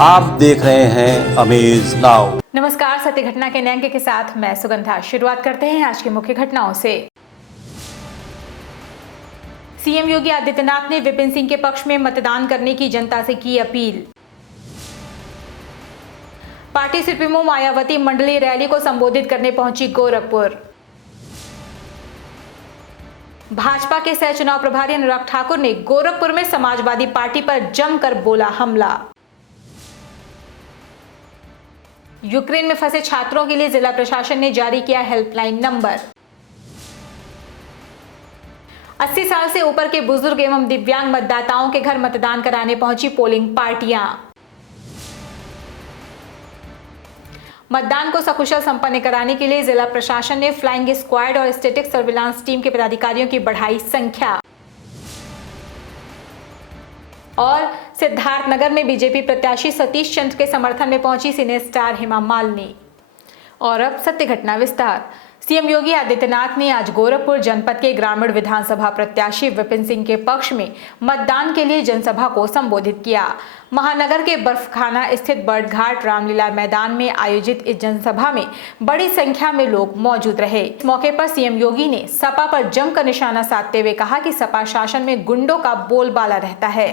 आप देख रहे हैं अमेज नाउ। नमस्कार, सत्य घटना के नए अंक के साथ मैं सुगंधा। शुरुआत करते हैं आज की मुख्य घटनाओं से। सीएम योगी आदित्यनाथ ने विपिन सिंह के पक्ष में मतदान करने की जनता से की अपील। पार्टी सुप्रीमो मायावती मंडलीय रैली को संबोधित करने पहुंची गोरखपुर। भाजपा के सह चुनाव प्रभारी अनुराग ठाकुर ने गोरखपुर में समाजवादी पार्टी पर जमकर बोला हमला। यूक्रेन में फंसे छात्रों के लिए जिला प्रशासन ने जारी किया हेल्पलाइन नंबर। 80 साल से ऊपर के बुजुर्ग एवं दिव्यांग मतदाताओं के घर मतदान कराने पहुंची पोलिंग पार्टियां। मतदान को सकुशल संपन्न कराने के लिए जिला प्रशासन ने फ्लाइंग स्क्वाड और स्टैटिक सर्विलांस टीम के पदाधिकारियों की बढ़ाई संख्या। और सिद्धार्थनगर में बीजेपी प्रत्याशी सतीश चंद्र के समर्थन में पहुंची सिने स्टार हेमा मालिनी। और अब सत्य घटना विस्तार। सीएम योगी आदित्यनाथ ने आज गोरखपुर जनपद के ग्रामीण विधानसभा प्रत्याशी विपिन सिंह के पक्ष में मतदान के लिए जनसभा को संबोधित किया। महानगर के बर्फखाना स्थित बर्डघाट रामलीला मैदान में आयोजित इस जनसभा में बड़ी संख्या में लोग मौजूद रहे। इस मौके पर सीएम योगी ने सपा पर जमकर निशाना साधते हुए कहा कि सपा शासन में गुंडों का बोलबाला रहता है।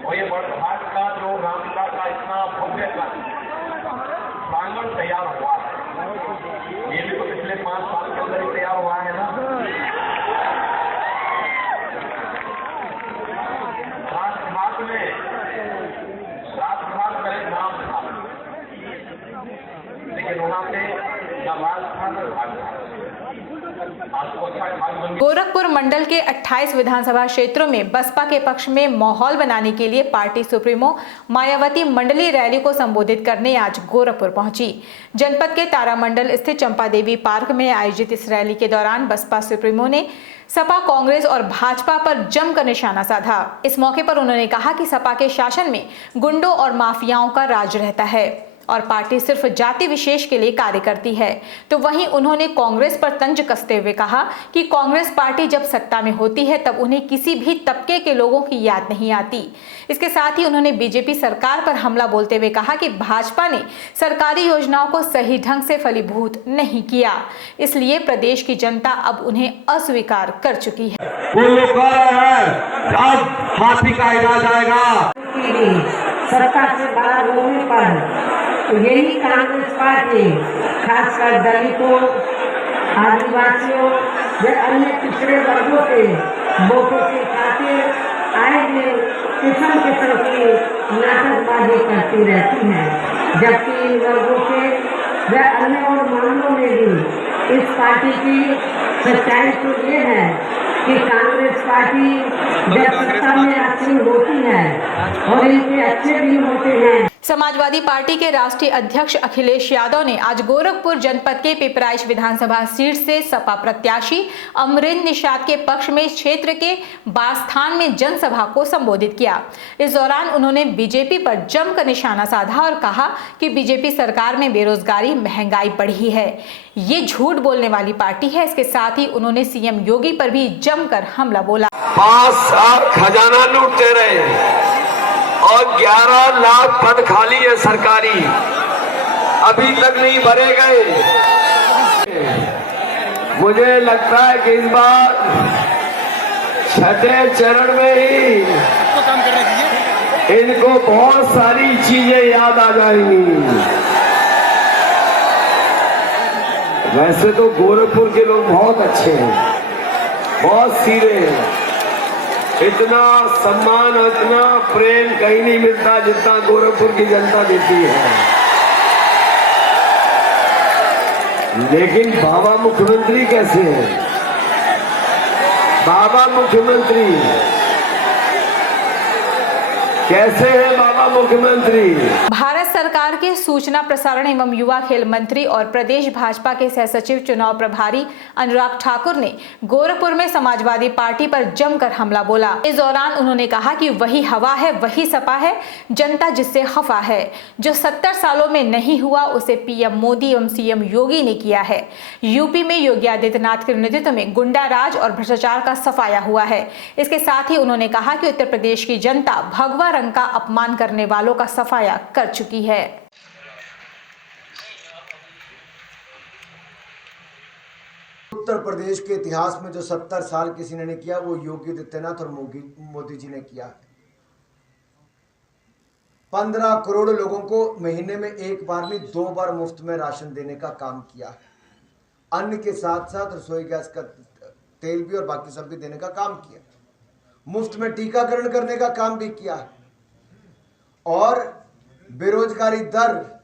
और ये बर्डघाट का जो रामलीला का इतना भव्य प्रांगण तैयार हुआ है, ये भी तो पिछले 5 साल के अंदर ही तैयार हुआ है ना। राजघाट का एक नाम था, लेकिन वहां पे गोरखपुर मंडल के 28 विधानसभा क्षेत्रों में बसपा के पक्ष में माहौल बनाने के लिए पार्टी सुप्रीमो मायावती मंडलीय रैली को संबोधित करने आज गोरखपुर पहुंची। जनपद के तारामंडल स्थित चंपा देवी पार्क में आयोजित इस रैली के दौरान बसपा सुप्रीमो ने सपा, कांग्रेस और भाजपा पर जमकर निशाना साधा। इस मौके पर उन्होंने कहा कि सपा के शासन में गुंडों और माफियाओं का राज रहता है और पार्टी सिर्फ जाति विशेष के लिए कार्य करती है। तो वहीं उन्होंने कांग्रेस पर तंज कसते हुए कहा कि कांग्रेस पार्टी जब सत्ता में होती है तब उन्हें किसी भी तबके के लोगों की याद नहीं आती। इसके साथ ही उन्होंने बीजेपी सरकार पर हमला बोलते हुए कहा कि भाजपा ने सरकारी योजनाओं को सही ढंग से फलीभूत नहीं किया, इसलिए प्रदेश की जनता अब उन्हें अस्वीकार कर चुकी है। वो लोग कह रहे हैं अब फांसी का इलाज आएगा सत्ता से बाहर होने पर, तो यही कांग्रेस पार्टी खासकर दलितों, आदिवासियों या अन्य पिछड़े वर्गों के वोटों के खातिर आए दिन किस्म किस्म की नाटकबाजी करती रहती है, जबकि इन वर्गों के व अन्य और मामलों में भी इस पार्टी की सच्चाई तो ये है कि कांग्रेस पार्टी जब सत्ता में आसीन होती है और इनके अच्छे दिन होते हैं। समाजवादी पार्टी के राष्ट्रीय अध्यक्ष अखिलेश यादव ने आज गोरखपुर जनपद के पिपराइच विधानसभा सीट से सपा प्रत्याशी अमरिंदर निषाद के पक्ष में क्षेत्र के बास्थान में जनसभा को संबोधित किया। इस दौरान उन्होंने बीजेपी पर जमकर निशाना साधा और कहा कि बीजेपी सरकार में बेरोजगारी, महंगाई बढ़ी है, ये झूठ बोलने वाली पार्टी है। इसके साथ ही उन्होंने सीएम योगी पर भी जमकर हमला बोला। 5 साल खजाना लूटते रहे और 11 लाख पद खाली है सरकारी, अभी तक नहीं भरे गए। मुझे लगता है कि इस बार 6ठे चरण में ही इनको बहुत सारी चीजें याद आ जाएंगी। वैसे तो गोरखपुर के लोग बहुत अच्छे हैं, बहुत सीधे हैं, इतना सम्मान, इतना प्रेम कहीं नहीं मिलता जितना गोरखपुर की जनता देती है। लेकिन बाबा मुख्यमंत्री कैसे हैं? बाबा मुख्यमंत्री कैसे हैं? बाबा होगा मुख्यमंत्री। भारत सरकार के सूचना प्रसारण एवं युवा खेल मंत्री और प्रदेश भाजपा के सह सचिव चुनाव प्रभारी अनुराग ठाकुर ने गोरखपुर में समाजवादी पार्टी पर जमकर हमला बोला। इस दौरान उन्होंने कहा कि वही हवा है, वही सपा है, जनता जिससे खफा है। जो 70 सालों में नहीं हुआ उसे पीएम मोदी एवं सीएम योगी ने किया है। यूपी में योगी आदित्यनाथ के नेतृत्व में गुंडा राज और भ्रष्टाचार का सफाया हुआ है। इसके साथ ही उन्होंने कहा कि उत्तर प्रदेश की जनता भगवा रंग का अपमान करने वालों का सफाया कर चुकी है। उत्तर प्रदेश के इतिहास में जो 70 साल किसी ने नहीं किया वो योगी आदित्यनाथ और मोदी जी ने किया। 15 करोड़ लोगों को महीने में एक बार नहीं 2 बार मुफ्त में राशन देने का काम किया है। अन्न के साथ साथ रसोई गैस का तेल भी और बाकी सब भी देने का काम किया। मुफ्त में टीकाकरण करने का काम भी किया है। और बेरोजगारी दर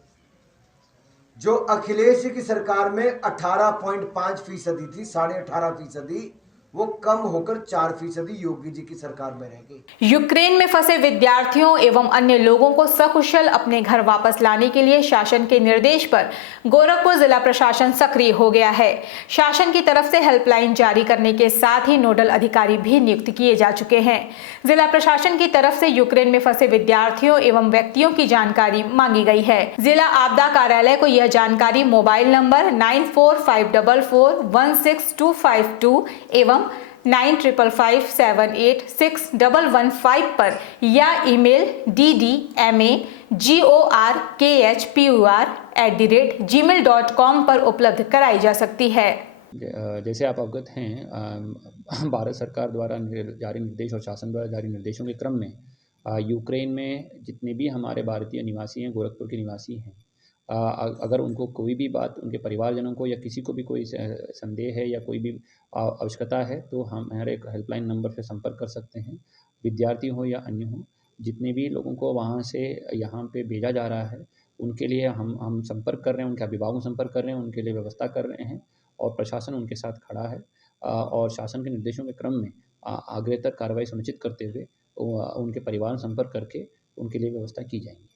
जो अखिलेश जी की सरकार में 18.5% थी, 18.5%, वो कम होकर 4% योगी जी की सरकार में रह गई। यूक्रेन में फंसे विद्यार्थियों एवं अन्य लोगों को सकुशल अपने घर वापस लाने के लिए शासन के निर्देश पर गोरखपुर जिला प्रशासन सक्रिय हो गया है। शासन की तरफ से हेल्पलाइन जारी करने के साथ ही नोडल अधिकारी भी नियुक्त किए जा चुके हैं। जिला प्रशासन की तरफ से यूक्रेन में फंसे विद्यार्थियों एवं व्यक्तियों की जानकारी मांगी गई है। जिला आपदा कार्यालय को यह जानकारी मोबाइल नंबर 9454416252 एवं 9555786115 पर या ईमेल ddamagorkhpur@gmail.com पर उपलब्ध कराई जा सकती है। जैसे आप अवगत हैं, भारत सरकार द्वारा जारी निर्देश और शासन द्वारा जारी निर्देशों के क्रम में यूक्रेन में जितने भी हमारे भारतीय निवासी हैं, गोरखपुर के निवासी हैं, अगर उनको कोई भी बात, उनके परिवारजनों को या किसी को भी कोई संदेह है या कोई भी आवश्यकता है तो हम हमारे एक हेल्पलाइन नंबर से संपर्क कर सकते हैं। विद्यार्थी हो या अन्य हो, जितने भी लोगों को वहाँ से यहाँ पे भेजा जा रहा है उनके लिए हम संपर्क कर रहे हैं, उनके अभिभावक संपर्क कर रहे हैं, उनके लिए व्यवस्था कर रहे हैं और प्रशासन उनके साथ खड़ा है। और शासन के निर्देशों के क्रम में अग्रेतर कार्रवाई सुनिश्चित करते हुए उनके परिवार संपर्क करके उनके लिए व्यवस्था की जाएगी।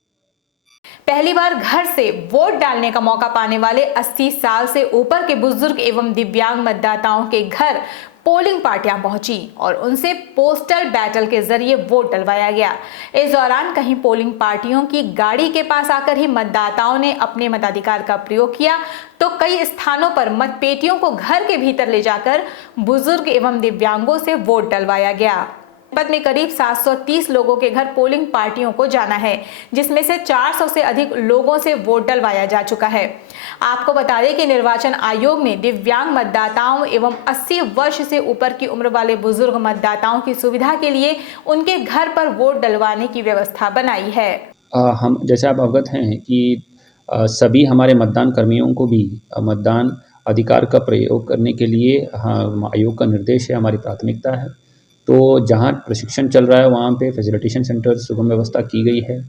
पहली बार घर से वोट डालने का मौका पाने वाले 80 साल से ऊपर के बुजुर्ग एवं दिव्यांग मतदाताओं के घर पोलिंग पार्टियां पहुंची और उनसे पोस्टल बैटल के जरिए वोट डलवाया गया। इस दौरान कहीं पोलिंग पार्टियों की गाड़ी के पास आकर ही मतदाताओं ने अपने मताधिकार का प्रयोग किया, तो कई स्थानों पर मतपेटियों को घर के भीतर ले जाकर बुजुर्ग एवं दिव्यांगों से वोट डलवाया गया। जनपद में करीब 730 लोगों के घर पोलिंग पार्टियों को जाना है, जिसमें से 400 से अधिक लोगों से वोट डलवाया जा चुका है। आपको बता दें कि निर्वाचन आयोग ने दिव्यांग मतदाताओं एवं 80 वर्ष से ऊपर की उम्र वाले बुजुर्ग मतदाताओं की सुविधा के लिए उनके घर पर वोट डलवाने की व्यवस्था बनाई है। हम जैसे आप अवगत हैं कि सभी हमारे मतदान कर्मियों को भी मतदान अधिकार का प्रयोग करने के लिए आयोग का निर्देश है, हमारी प्राथमिकता है। तो जहां प्रशिक्षण चल रहा है वहां पे फैसिलिटेशन सेंटर सुगम व्यवस्था की गई है।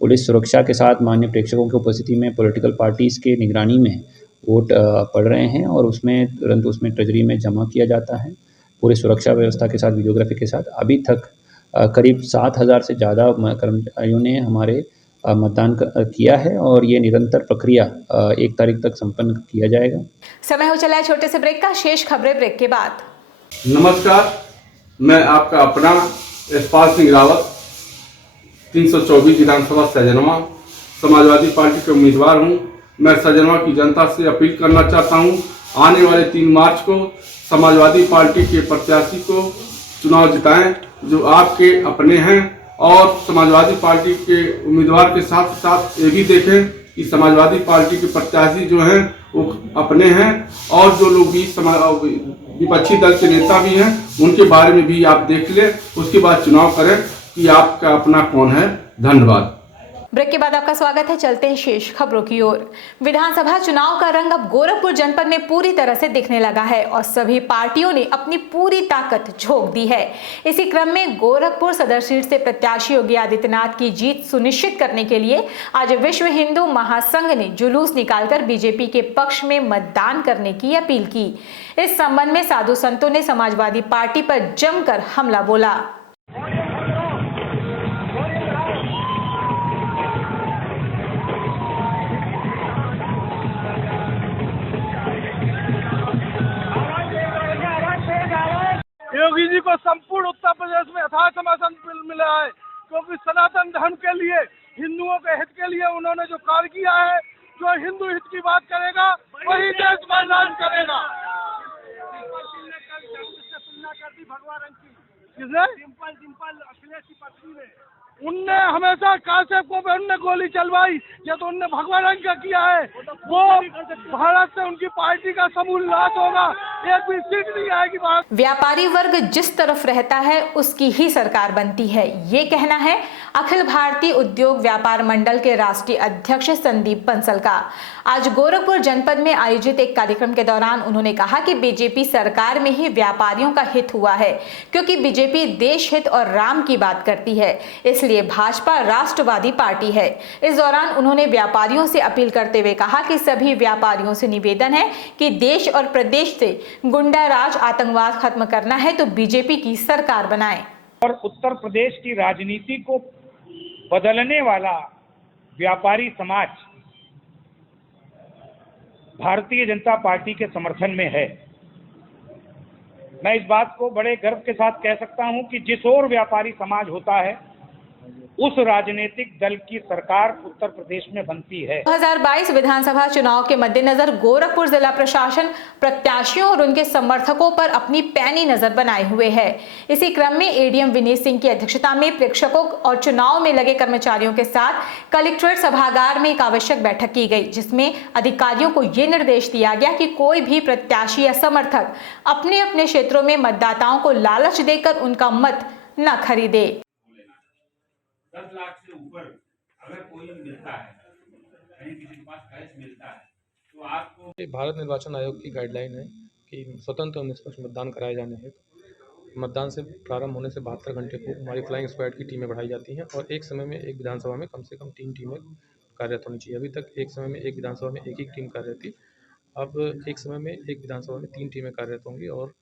पुलिस सुरक्षा के साथ मान्य प्रेक्षकों की उपस्थिति में पॉलिटिकल पार्टीज़ के निगरानी में वोट पड़ रहे हैं और उसमें तुरंत ट्रेजरी में जमा किया जाता है। पूरी सुरक्षा व्यवस्था के साथ, वीडियोग्राफी के साथ अभी तक करीब 7,000 से ज़्यादा कर्मचारियों ने हमारे मतदान किया है और ये निरंतर प्रक्रिया 1 तारीख तक संपन्न किया जाएगा। समय हो चला है छोटे से ब्रेक का, शेष खबरें ब्रेक के बाद। नमस्कार, मैं आपका अपना यशपाल सिंह रावत 324 विधानसभा सजनवा समाजवादी पार्टी के उम्मीदवार हूं। मैं सजनवा की जनता से अपील करना चाहता हूं, आने वाले 3 मार्च को समाजवादी पार्टी के प्रत्याशी को चुनाव जिताएं जो आपके अपने हैं और समाजवादी पार्टी के उम्मीदवार के साथ साथ ये भी देखें कि समाजवादी पार्टी के प्रत्याशी जो हैं वो अपने हैं और जो लोग भी विपक्षी दल के नेता भी हैं उनके बारे में भी आप देख लें, उसके बाद चुनाव करें कि आपका अपना कौन है। धन्यवाद। ब्रेक के बाद आपका स्वागत है। चलते हैं शेष खबरों की ओर। विधानसभा चुनाव का रंग अब गोरखपुर जनपद में पूरी तरह से दिखने लगा है और सभी पार्टियों ने अपनी पूरी ताकत झोंक दी है। इसी क्रम में गोरखपुर सदर सीट से प्रत्याशी योगी आदित्यनाथ की जीत सुनिश्चित करने के लिए आज विश्व हिंदू महासंघ ने जुलूस निकालकर बीजेपी के पक्ष में मतदान करने की अपील की। इस संबंध में साधु संतों ने समाजवादी पार्टी पर जमकर हमला बोला। योगी जी को संपूर्ण उत्तर प्रदेश में यथार्थ समर्थन मिला है, क्योंकि सनातन धर्म के लिए, हिंदुओं के हित के लिए उन्होंने जो कार्य किया है, जो हिंदू हित की बात करेगा वही देश का राज करेगा। तुलना कर दी भगवा रंग की, किसने? सिंपल अखिलेश की पत्नी ने, उनने हमेशा कासेप को उनने गोली चलवाई, या तो उनने भगवा रंग का किया है, वो भारत से उनकी पार्टी का समूल नाश होगा, एक भी सीट नहीं आएगी भारत। व्यापारी वर्ग जिस तरफ रहता है उसकी ही सरकार बनती है, ये कहना है अखिल भारतीय उद्योग व्यापार मंडल के राष्ट्रीय अध्यक्ष संदीप बंसल का। आज गोरखपुर जनपद में आयोजित एक कार्यक्रम के दौरान उन्होंने कहा कि बीजेपी सरकार में ही व्यापारियों का हित हुआ है, क्योंकि बीजेपी देश हित और राम की बात करती है, इसलिए भाजपा राष्ट्रवादी पार्टी है। इस दौरान उन्होंने व्यापारियों से अपील करते हुए कहा कि सभी व्यापारियों से निवेदन है कि देश और प्रदेश से गुंडा राज, आतंकवाद खत्म करना है तो बीजेपी की सरकार बनाए। और उत्तर प्रदेश की राजनीति को बदलने वाला व्यापारी समाज भारतीय जनता पार्टी के समर्थन में है। मैं इस बात को बड़े गर्व के साथ कह सकता हूं कि जिस ओर व्यापारी समाज होता है उस राजनीतिक दल की सरकार उत्तर प्रदेश में बनती है। 2022 विधानसभा चुनाव के मद्देनजर गोरखपुर जिला प्रशासन प्रत्याशियों और उनके समर्थकों पर अपनी पैनी नजर बनाए हुए है। इसी क्रम में एडीएम विनीत सिंह की अध्यक्षता में प्रेक्षकों और चुनाव में लगे कर्मचारियों के साथ कलेक्ट्रेट सभागार में एक आवश्यक बैठक की गई, जिसमें अधिकारियों को ये निर्देश दिया गया कि कोई भी प्रत्याशी या समर्थक अपने अपने क्षेत्रों में मतदाताओं को लालच देकर उनका मत न खरीदे। 10 लाख से ऊपर अगर कोई मिलता है, कहीं किसी के पास कैश मिलता है, तो आपको भारत निर्वाचन आयोग की गाइडलाइन है कि स्वतंत्र और निष्पक्ष मतदान कराए जाने हेतु मतदान से प्रारंभ होने से 72 घंटे को हमारी फ्लाइंग स्क्वाड की टीमें बढ़ाई जाती हैं और एक समय में एक विधानसभा में कम से कम 3 टीमें कार्यरत होनी चाहिए। अभी तक एक समय में एक विधानसभा में एक टीम कार्यरत थी, अब एक समय में एक विधानसभा में 3 टीमें कार्यरत होंगी। और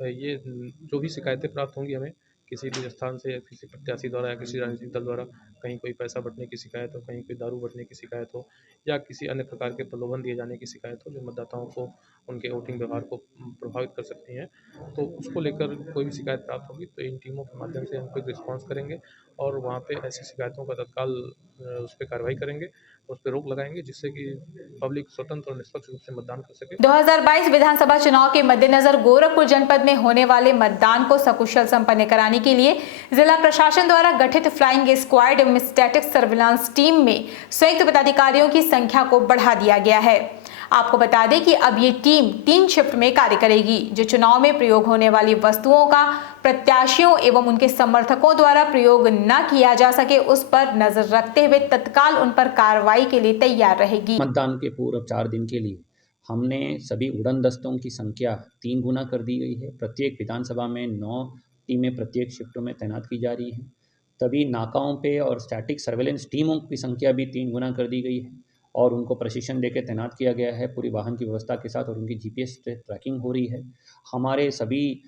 ये जो भी शिकायतें प्राप्त होंगी हमें किसी भी स्थान से, किसी प्रत्याशी द्वारा या किसी राजनीतिक दल द्वारा कहीं कोई पैसा बंटने की शिकायत हो, कहीं कोई दारू बंटने की शिकायत हो या किसी अन्य प्रकार के प्रलोभन दिए जाने की शिकायत हो जो मतदाताओं को उनके वोटिंग व्यवहार को प्रभावित कर सकती हैं, तो उसको लेकर कोई भी शिकायत प्राप्त होगी तो इन टीमों के माध्यम से हम कोई रिस्पॉन्स करेंगे और वहाँ पे ऐसी शिकायतों का तत्काल उस पर कार्रवाई करेंगे, उस पर रोक लगाएंगे, जिससे कि पब्लिक स्वतंत्र और निष्पक्ष रूप से मतदान कर सके। 2022 विधानसभा चुनाव के मद्देनजर गोरखपुर जनपद में होने वाले मतदान को सकुशल संपन्न कराने के लिए जिला प्रशासन द्वारा गठित फ्लाइंग स्क्वाड एवं स्टैटिक सर्विलांस टीम में संयुक्त पदाधिकारियों की संख्या को बढ़ा दिया गया है। आपको बता दें कि अब ये टीम 3 शिफ्ट में कार्य करेगी, जो चुनाव में प्रयोग होने वाली वस्तुओं का प्रत्याशियों एवं उनके समर्थकों द्वारा प्रयोग न किया जा सके उस पर नजर रखते हुए तत्काल उन पर कार्रवाई के लिए तैयार रहेगी। मतदान के पूर्व 4 दिन के लिए हमने सभी उड़न दस्तों की संख्या 3 गुना कर दी गई है। प्रत्येक विधानसभा में 9 टीमें प्रत्येक शिफ्टों में तैनात की जा रही हैं। तभी नाकाओं पे और स्टैटिक सर्वेलेंस टीमों की संख्या भी 3 गुना कर दी गई है और उनको प्रशिक्षण देकर तैनात किया गया है पूरी वाहन की व्यवस्था के साथ, और उनकी जीपीएस ट्रैकिंग हो रही है। हमारे सभी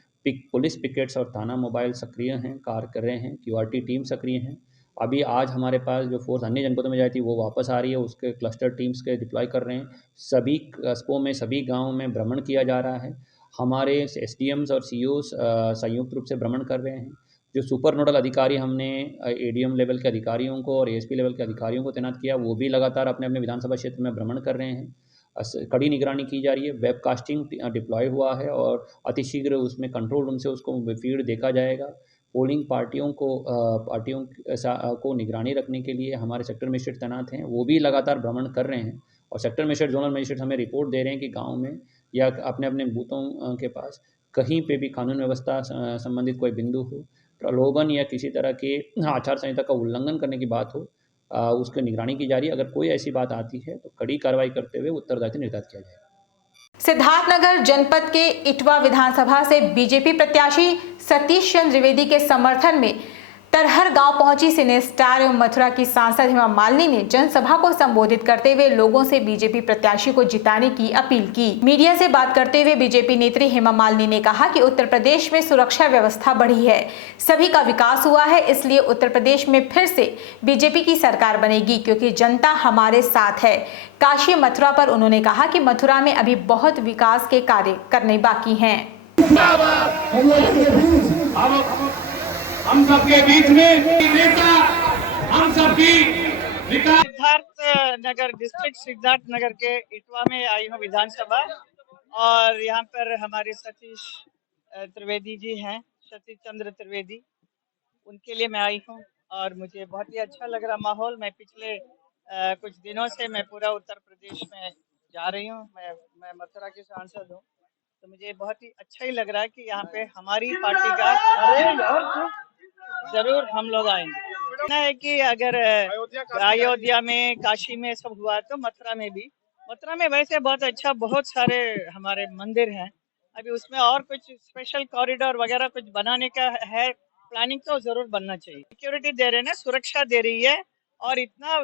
पुलिस पिकेट्स और थाना मोबाइल सक्रिय हैं, कार्य कर रहे हैं, क्यूआरटी टीम सक्रिय हैं। अभी आज हमारे पास जो फोर्स अन्य जनपदों में जाती थी वो वापस आ रही है, उसके क्लस्टर टीम्स के डिप्लॉय कर रहे हैं। सभी कस्बों में, सभी गाँव में भ्रमण किया जा रहा है। हमारे एसडीएम्स और सीओस संयुक्त रूप से भ्रमण कर रहे हैं। जो सुपर नोडल अधिकारी हमने एडीएम लेवल के अधिकारियों को और एएसपी लेवल के अधिकारियों को तैनात किया, वो भी लगातार अपने अपने विधानसभा क्षेत्र में भ्रमण कर रहे हैं। कड़ी निगरानी की जा रही है। वेबकास्टिंग डिप्लॉय हुआ है और अतिशीघ्र उसमें कंट्रोल रूम से उसको फीड देखा जाएगा। पोलिंग पार्टियों को निगरानी रखने के लिए हमारे सेक्टर मजिस्ट्रेट तैनात हैं, वो भी लगातार भ्रमण कर रहे हैं और सेक्टर मजिस्ट्रेट, जोनल मजिस्ट्रेट हमें रिपोर्ट दे रहे हैं कि गाँव में या अपने अपने बूथों के पास कहीं पे भी कानून व्यवस्था संबंधित कोई बिंदु हो, प्रलोभन या किसी तरह के आचार संहिता का उल्लंघन करने की बात हो, उसकी निगरानी की जा रही है। अगर कोई ऐसी बात आती है तो कड़ी कार्रवाई करते हुए उत्तरदायित्व निर्धारित किया जाएगा। सिद्धार्थनगर जनपद के इटवा विधानसभा से बीजेपी प्रत्याशी सतीश चंद्र द्विवेदी के समर्थन में तरहर गांव पहुंची सिने स्टार एवं मथुरा की सांसद हेमा मालिनी ने जनसभा को संबोधित करते हुए लोगों से बीजेपी प्रत्याशी को जिताने की अपील की। मीडिया से बात करते हुए बीजेपी नेत्री हेमा मालिनी ने कहा कि उत्तर प्रदेश में सुरक्षा व्यवस्था बढ़ी है, सभी का विकास हुआ है, इसलिए उत्तर प्रदेश में फिर से बीजेपी की सरकार बनेगी क्योंकि जनता हमारे साथ है। काशी मथुरा पर उन्होंने कहा कि मथुरा में अभी बहुत विकास के कार्य करने बाकी हैं। हम सबके बीच में नेता, हम सबकी विकास। सिद्धार्थ नगर डिस्ट्रिक्ट सिद्धार्थ नगर के इटवा में आई हूँ विधानसभा, और यहाँ पर हमारे सतीश त्रिवेदी जी हैं, सतीश चंद्र त्रिवेदी, उनके लिए मैं आई हूँ और मुझे बहुत ही अच्छा लग रहा माहौल। मैं पिछले कुछ दिनों से मैं पूरा उत्तर प्रदेश में जा रही हूँ। मैं मथुरा के सांसद हूँ, तो मुझे बहुत ही अच्छा ही लग रहा है कि यहाँ पे हमारी पार्टी का जरूर हम लोग आएंगे। ना है कि अगर अयोध्या में, काशी में सब हुआ तो मथुरा में भी, मथुरा में वैसे बहुत अच्छा, बहुत सारे हमारे मंदिर हैं। अभी उसमें और कुछ स्पेशल कॉरिडोर वगैरह कुछ बनाने का है प्लानिंग, तो जरूर बनना चाहिए। सिक्योरिटी दे रहे हैं ना, सुरक्षा दे रही है, और इतना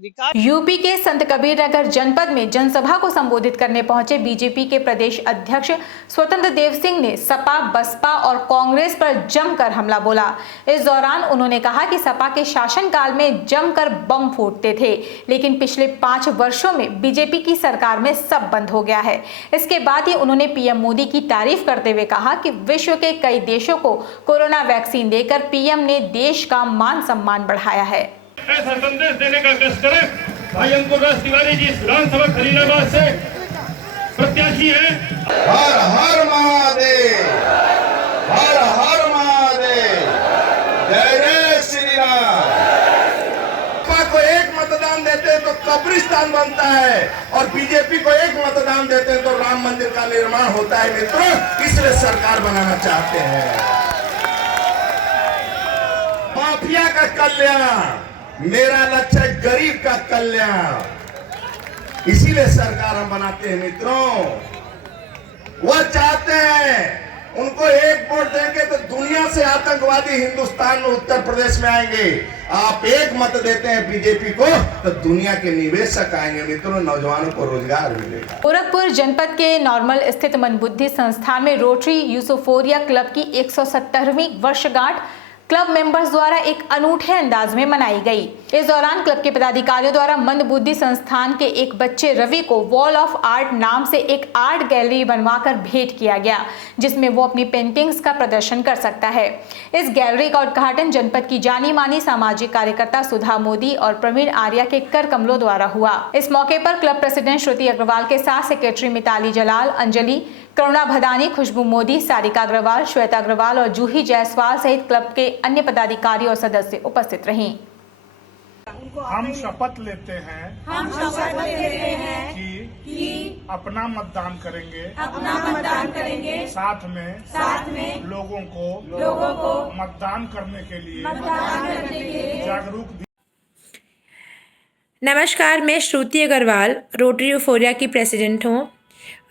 विकास। यूपी के संत कबीर नगर जनपद में जनसभा को संबोधित करने पहुंचे बीजेपी के प्रदेश अध्यक्ष स्वतंत्र देव सिंह ने सपा, बसपा और कांग्रेस पर जमकर हमला बोला। इस दौरान उन्होंने कहा कि सपा के शासनकाल में जमकर बम फूटते थे, लेकिन पिछले 5 वर्षों में बीजेपी की सरकार में सब बंद हो गया है। इसके बाद ही उन्होंने पीएम मोदी की तारीफ करते हुए कहा कि विश्व के कई देशों को कोरोना वैक्सीन देकर पीएम ने देश का मान सम्मान बढ़ाया है। ऐसा संदेश देने का कष्ट करें। भाई अंकुर दास तिवारी जी विधानसभा खलीलाबाद से प्रत्याशी हैं। हर हर महादेव, हर हर महादेव, जय जय श्री राम। को एक मतदान देते हैं तो कब्रिस्तान बनता है, और बीजेपी को एक मतदान देते हैं तो राम मंदिर का निर्माण होता है। मित्रों, इसलिए सरकार बनाना चाहते हैं। माफिया का कल्याण, मेरा लक्ष्य है गरीब का कल्याण, इसीलिए सरकार हम बनाते हैं। मित्रों, वह चाहते हैं उनको एक वोट देंगे तो दुनिया से आतंकवादी हिंदुस्तान में, उत्तर प्रदेश में आएंगे। आप एक मत देते हैं बीजेपी को तो दुनिया के निवेशक आएंगे। मित्रों, नौजवानों को रोजगार मिलेगा। गोरखपुर जनपद के नॉर्मल स्थित मंदबुद्धि संस्थान में रोटरी यूसुफोरिया क्लब की 170वीं वर्षगांठ क्लब मेंबर्स द्वारा एक अनूठे अंदाज में मनाई गई। इस दौरान क्लब के पदाधिकारियों द्वारा मंदबुद्धि संस्थान के एक बच्चे रवि को वॉल ऑफ आर्ट नाम से एक आर्ट गैलरी बनवाकर भेंट किया गया, जिसमें वो अपनी पेंटिंग्स का प्रदर्शन कर सकता है। इस गैलरी का उद्घाटन जनपद की जानी मानी सामाजिक कार्यकर्ता सुधा मोदी और प्रवीण आर्या के कर कमलों द्वारा हुआ। इस मौके पर क्लब प्रेसिडेंट श्रुति अग्रवाल के साथ सेक्रेटरी मिताली जलाल, अंजलि, करुणा भदानी, खुशबू मोदी, सारिका अग्रवाल, श्वेता अग्रवाल और जूही जायसवाल सहित क्लब के अन्य पदाधिकारी और सदस्य उपस्थित रहीं। हम शपथ लेते हैं कि अपना मतदान करेंगे, साथ में लोगों को मतदान करने के लिए जागरूक। नमस्कार, मैं श्रुति अग्रवाल रोटरी यूफोरिया की प्रेसिडेंट हूँ।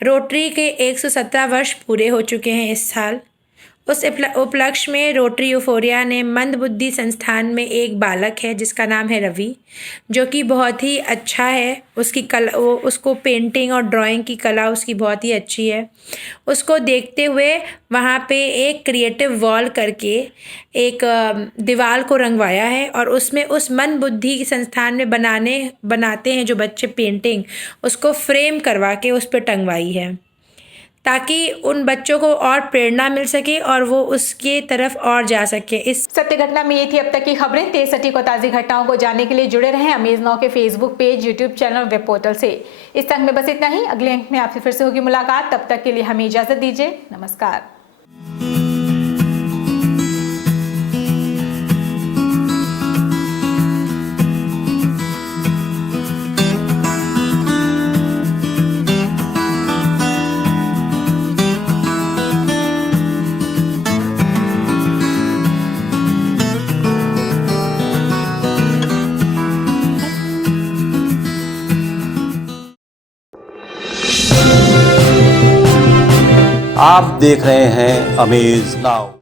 रोटरी के 117 वर्ष पूरे हो चुके हैं इस साल। उस उपलक्ष्य में रोटरी यूफोरिया ने मंदबुद्धि संस्थान में एक बालक है जिसका नाम है रवि, जो कि बहुत ही अच्छा है। उसकी कला, उसको पेंटिंग और ड्राइंग की कला उसकी बहुत ही अच्छी है। उसको देखते हुए वहाँ पे एक क्रिएटिव वॉल करके एक दीवार को रंगवाया है, और उसमें उस मंदबुद्धि संस्थान में बनाते हैं जो बच्चे पेंटिंग, उसको फ्रेम करवा के उस पर टंगवाई है, ताकि उन बच्चों को और प्रेरणा मिल सके और वो उसके तरफ और जा सके। इस सत्य घटना में ये थी अब तक की खबरें। तेज सटीक और ताज़ी घटनाओं को जानने के लिए जुड़े रहें अमेज नाउ के फेसबुक पेज, यूट्यूब चैनल और वेब पोर्टल से। इस तक में बस इतना ही। अगले अंक में आपसे फिर से होगी मुलाकात। तब तक के लिए हमें इजाजत दीजिए। नमस्कार। आप देख रहे हैं अमेज नाउ।